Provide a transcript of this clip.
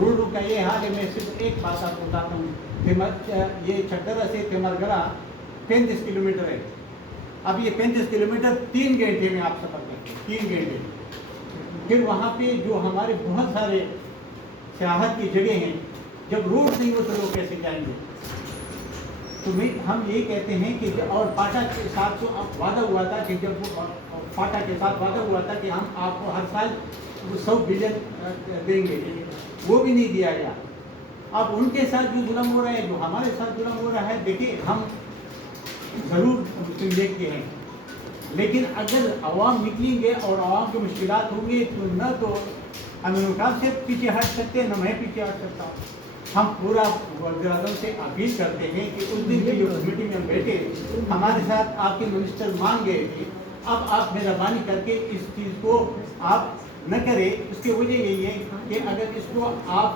Road का ये हाल है। मैं सिर्फ एक बात आपको बताता हूँ। ये छड्डरा से तिमरगला 35 किलोमीटर है। अब ये 35 किलोमीटर 3 घंटे में आप सफर करते हैं, 3 घंटे। फिर वहाँ पे जो हमारे बहुत सारे सियाहत की जगह हैं, जब रोड नहीं हो तो लोग कैसे जाएंगे? तो हम ये कहते हैं कि और पाटा के साथ तो वादा हुआ था कि जब पाटा के साथ वादा हुआ था कि हम आपको हर साल 100 बिलियन देंगे, वो भी नहीं दिया गया। अब उनके साथ जो जुल्म हो रहा है, जो हमारे साथ जुल्म हो रहा है, देखिए हम ज़रूर मुस्लिम लीग के हैं, लेकिन अगर अवाम निकलेंगे और अवाम की मुश्किलात होंगी तो न तो अमेरिका से पीछे हट सकते, न मैं पीछे हट सकता हूँ। हम पूरा वज़ीर-ए-आज़म से अपील करते हैं कि उस दिन की जो मीटिंग में बैठे, हमारे साथ आपके मिनिस्टर मान गए थे, अब आप मेहरबानी करके इस चीज़ को आप न करें। उसकी वजह यही है कि अगर इसको आप